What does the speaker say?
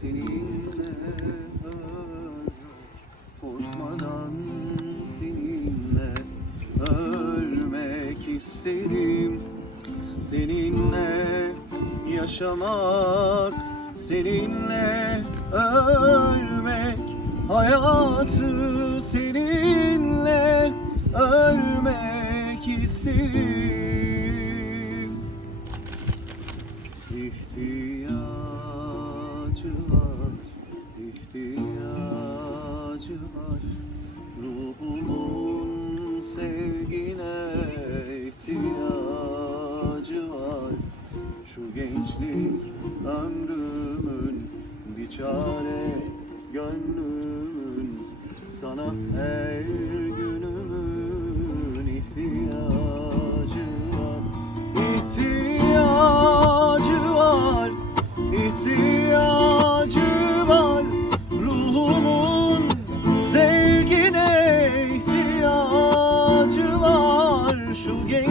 seninle ölmek isterim. Seninle yaşamak Seninle ölmek Hayatı seninle ölmek isterim. İhtiyacım var, ihtiyacı var. Ruhumun sevgine ihtiyacı var. Şu gençlik ömrümün bir çare gönlümün Sana her she'll gain.